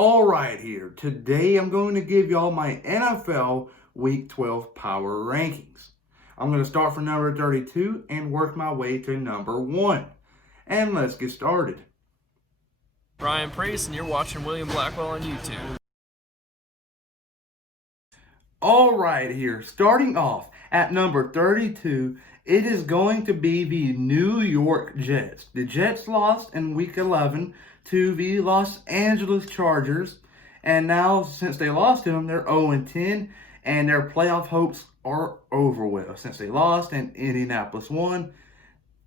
All right, here. Today I'm going to give y'all my NFL Week 12 power rankings. I'm going to start from number 32 and work my way to number 1. And let's get started. Ryan Priest, and you're watching William Blackwell on YouTube. All right, here. Starting off at number 32, it is going to be the New York Jets. The Jets lost in Week 11 to the Los Angeles Chargers. And now, since they lost to them, they're 0-10, and their playoff hopes are over with. Since they lost and Indianapolis won,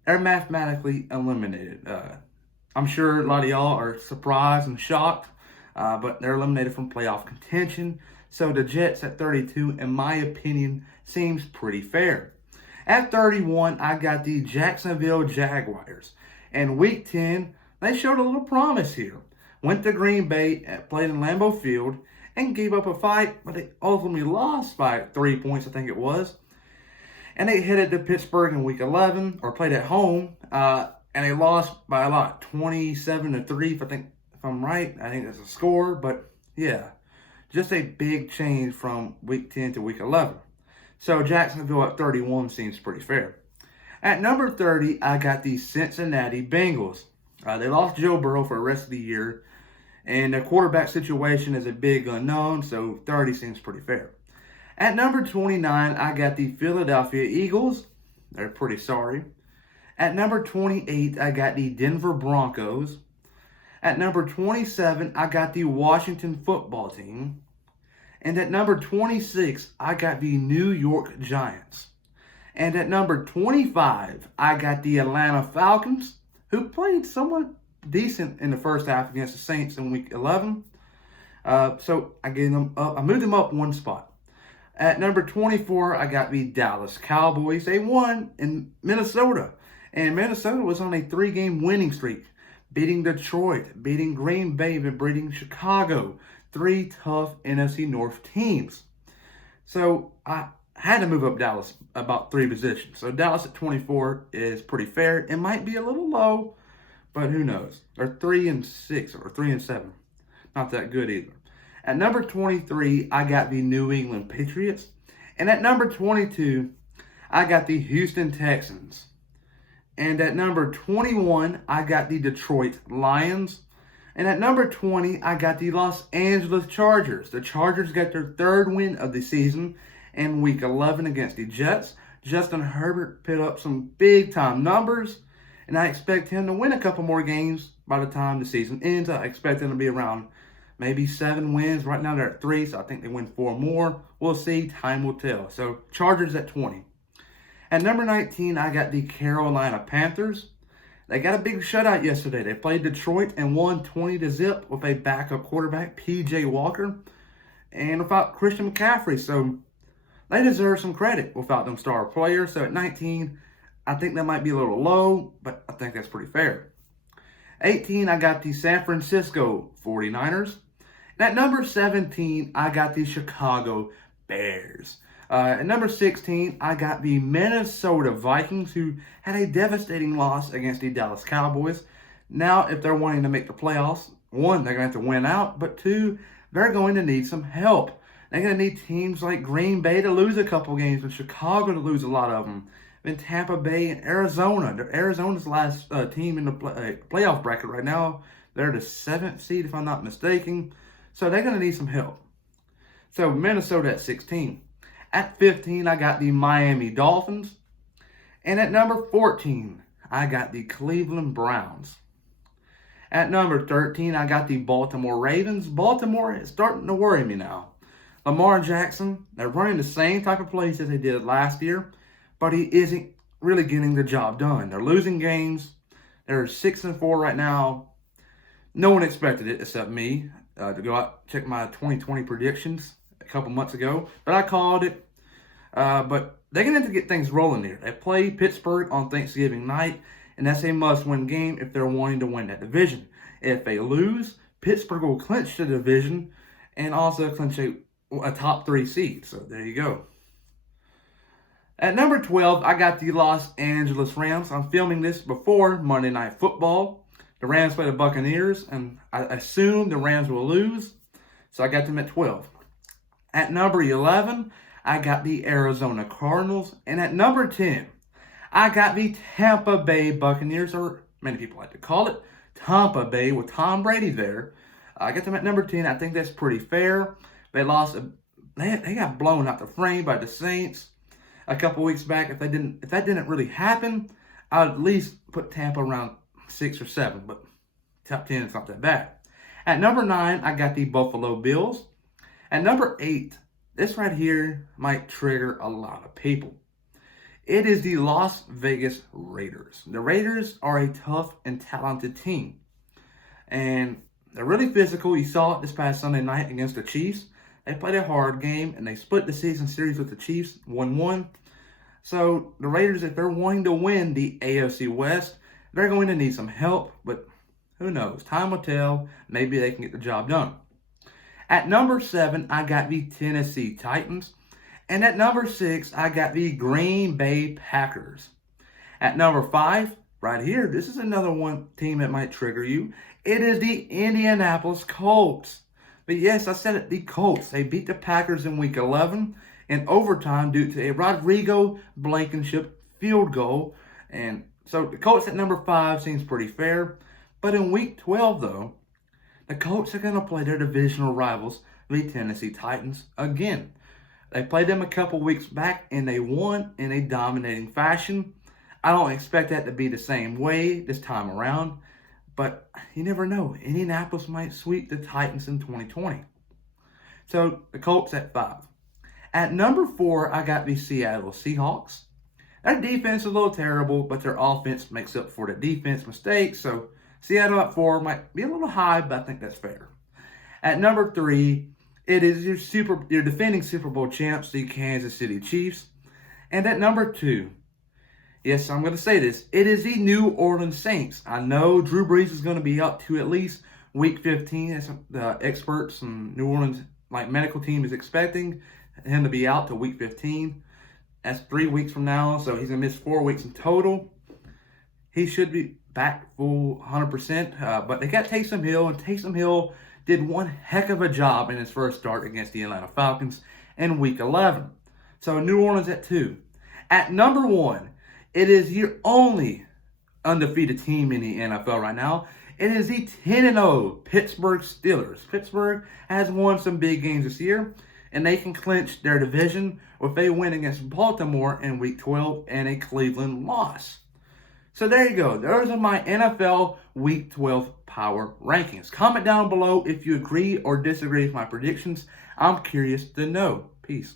they're mathematically eliminated. I'm sure a lot of y'all are surprised and shocked, but they're eliminated from playoff contention. So the Jets at 32, in my opinion, seems pretty fair. At 31, I got the Jacksonville Jaguars. In Week 10, they showed a little promise here. Went to Green Bay, played in Lambeau Field, and gave up a fight, but they ultimately lost by 3 points, I think it was. And they headed to Pittsburgh in Week 11, or played at home, and they lost by a lot, 27-3, if I'm right. I think that's a score, but yeah, just a big change from Week 10 to Week 11. So Jacksonville at 31 seems pretty fair. At number 30, I got the Cincinnati Bengals. They lost Joe Burrow for the rest of the year, and their quarterback situation is a big unknown, so 30 seems pretty fair. At number 29, I got the Philadelphia Eagles. They're pretty sorry. At number 28, I got the Denver Broncos. At number 27, I got the Washington Football Team. And at number 26, I got the New York Giants. And at number 25, I got the Atlanta Falcons, who played somewhat decent in the first half against the Saints in Week 11. So I moved them up one spot. At number 24, I got the Dallas Cowboys. They won in Minnesota. And Minnesota was on a 3-game winning streak, beating Detroit, beating Green Bay, and beating Chicago. 3 tough NFC North teams. So I had to move up Dallas about 3 positions. So Dallas at 24 is pretty fair. It might be a little low, but who knows? They're 3-6 or 3-7. Not that good either. At number 23, I got the New England Patriots. And at number 22, I got the Houston Texans. And at number 21, I got the Detroit Lions. And at number 20, I got the Los Angeles Chargers. The Chargers got their 3rd win of the season in Week 11 against the Jets. Justin Herbert put up some big-time numbers, and I expect him to win a couple more games by the time the season ends. I expect them to be around maybe 7 wins. Right now they're at 3, so I think they win 4 more. We'll see. Time will tell. So Chargers at 20. At number 19, I got the Carolina Panthers. They got a big shutout yesterday. They played Detroit and won 20-0 with a backup quarterback, P.J. Walker, and without Christian McCaffrey. So they deserve some credit without them star players. So at 19, I think that might be a little low, but I think that's pretty fair. 18, I got the San Francisco 49ers. And at number 17, I got the Chicago Bears. At number 16, I got the Minnesota Vikings, who had a devastating loss against the Dallas Cowboys. Now, if they're wanting to make the playoffs, 1, they're going to have to win out, but 2, they're going to need some help. They're going to need teams like Green Bay to lose a couple games and Chicago to lose a lot of them. Then Tampa Bay and Arizona. They're Arizona's last team in the playoff bracket right now. They're the 7th seed, if I'm not mistaken. So they're going to need some help. So Minnesota at 16. At 15, I got the Miami Dolphins. And at number 14, I got the Cleveland Browns. At number 13, I got the Baltimore Ravens. Baltimore is starting to worry me now. Lamar Jackson, they're running the same type of plays as they did last year, but he isn't really getting the job done. They're losing games. They're 6-4 right now. No one expected it except me to go out check my 2020 predictions a couple months ago, but I called it. But they're going to have to get things rolling there. They play Pittsburgh on Thanksgiving night, and that's a must-win game if they're wanting to win that division. If they lose, Pittsburgh will clinch the division and also clinch a top 3 seed. So there you go. At number 12, I got the Los Angeles Rams. I'm filming this before Monday Night Football. The Rams play the Buccaneers, and I assume the Rams will lose, so I got them at 12. At number 11, I got the Arizona Cardinals, and at number 10, I got the Tampa Bay Buccaneers, or many people like to call it Tampa Bay with Tom Brady there. I got them at number 10. I think that's pretty fair. They lost. They got blown out the frame by the Saints a couple weeks back. If that didn't really happen, I'd at least put Tampa around 6 or 7. But top 10 is not that bad. At number 9, I got the Buffalo Bills. At number 8, this right here might trigger a lot of people. It is the Las Vegas Raiders. The Raiders are a tough and talented team. And they're really physical. You saw it this past Sunday night against the Chiefs. They played a hard game, and they split the season series with the Chiefs 1-1. So the Raiders, if they're wanting to win the AFC West, they're going to need some help. But who knows? Time will tell. Maybe they can get the job done. At number 7, I got the Tennessee Titans. And at number 6, I got the Green Bay Packers. At number 5, right here, this is another one team that might trigger you. It is the Indianapolis Colts. But yes, I said it, the Colts. They beat the Packers in Week 11 in overtime due to a Rodrigo Blankenship field goal. And so the Colts at number 5 seems pretty fair. But in Week 12, though, the Colts are going to play their divisional rivals, the Tennessee Titans, again. They played them a couple weeks back, and they won in a dominating fashion. I don't expect that to be the same way this time around, but you never know. Indianapolis might sweep the Titans in 2020. So the Colts at 5. At number 4, I got the Seattle Seahawks. Their defense is a little terrible, but their offense makes up for the defense mistakes. So Seattle at 4 might be a little high, but I think that's fair. At number 3, it is your defending Super Bowl champs, the Kansas City Chiefs. And at number 2, yes, I'm going to say this, it is the New Orleans Saints. I know Drew Brees is going to be up to at least Week 15, as the experts and New Orleans medical team is expecting him to be out to Week 15. That's 3 weeks from now, so he's going to miss 4 weeks in total. He should be back full 100%, but they got Taysom Hill, and Taysom Hill did one heck of a job in his first start against the Atlanta Falcons in Week 11. So New Orleans at 2. At number 1, it is your only undefeated team in the NFL right now. It is the 10-0 Pittsburgh Steelers. Pittsburgh has won some big games this year, and they can clinch their division if they win against Baltimore in Week 12 and a Cleveland loss. So there you go. Those are my NFL Week 12 power rankings. Comment down below if you agree or disagree with my predictions. I'm curious to know. Peace.